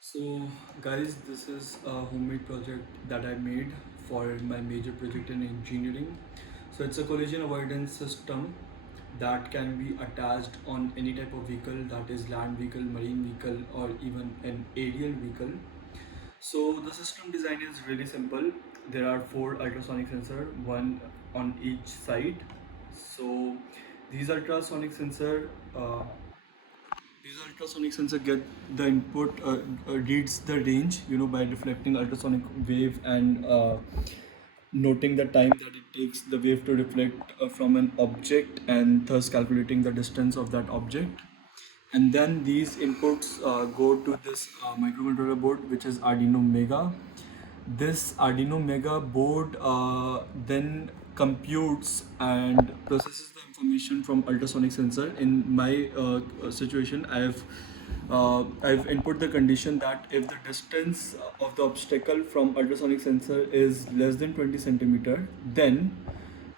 So, guys, this is a homemade project that I made for my major project in engineering. So, it's a collision avoidance system that can be attached on any type of vehicle, that is land vehicle, marine vehicle, or even an aerial vehicle. So, the system design is really simple. There are four ultrasonic sensor, one on each side. So, these ultrasonic sensor these ultrasonic sensor get the input, reads the range, by reflecting ultrasonic wave and noting the time that it takes the wave to reflect from an object, and thus calculating the distance of that object. And then these inputs go to this microcontroller board, which is Arduino Mega. This Arduino Mega board then computes and processes the information from ultrasonic sensor. In my situation, I've input the condition that if the distance of the obstacle from ultrasonic sensor is less than 20 centimeter, then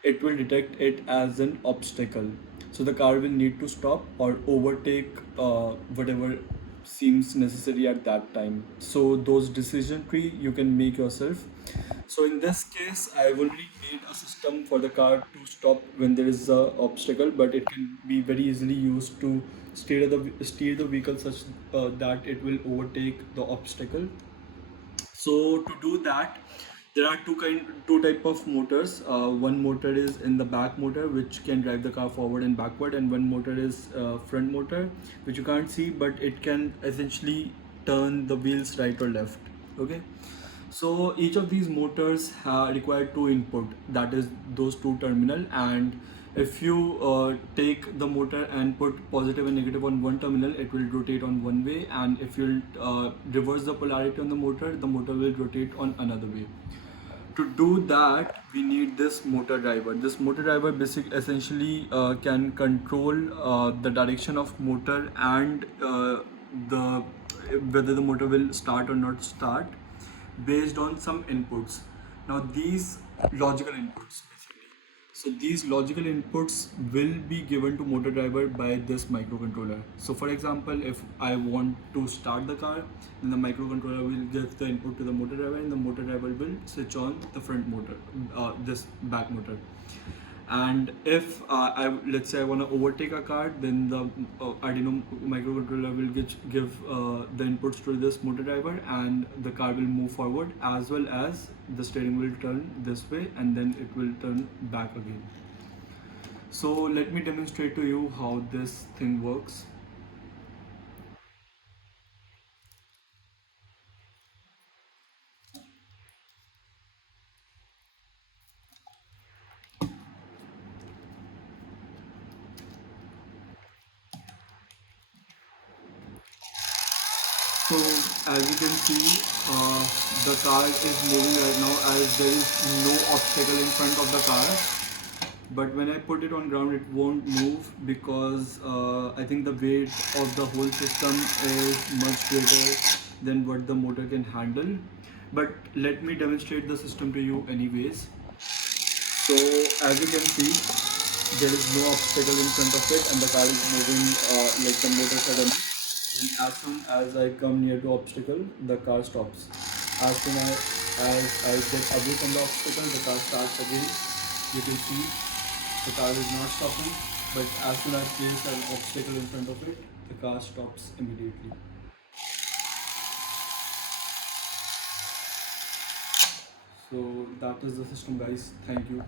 it will detect it as an obstacle. So the car will need to stop or overtake whatever seems necessary at that time. So those decision tree you can make yourself. So in this case, I've only made a system for the car to stop when there is a obstacle, but it can be very easily used to steer the vehicle such that it will overtake the obstacle. So to do that, there are two type of motors. One motor is in the back motor, which can drive the car forward and backward, and one motor is front motor, which you can't see, but it can essentially turn the wheels right or left. Okay. So each of these motors require two input, that is those two terminal. And if you take the motor and put positive and negative on one terminal, it will rotate on one way, and if you reverse the polarity on the motor will rotate on another way. To do that, we need this motor driver. This motor driver essentially can control the direction of motor, and the whether the motor will start or not start based on some inputs. Now these logical inputs basically. So these logical inputs will be given to motor driver by this microcontroller. So for example, if I want to start the car, then the microcontroller will give the input to the motor driver, and the motor driver will switch on the front motor, this back motor. And if let's say I want to overtake a car, then the Arduino microcontroller will give the inputs to this motor driver, and the car will move forward, as well as the steering will turn this way, and then it will turn back again. So let me demonstrate to you how this thing works. So as you can see, the car is moving right now, as there is no obstacle in front of the car. But when I put it on ground, it won't move, because I think the weight of the whole system is much greater than what the motor can handle. But let me demonstrate the system to you anyways. So as you can see, there is no obstacle in front of it, and the car is moving like the motor suddenly. And as soon as I come near to obstacle, the car stops. As soon as I get away from the obstacle, the car starts again. You can see the car is not stopping, but as soon as there is an obstacle in front of it, the car stops immediately. So that is the system, guys. Thank you.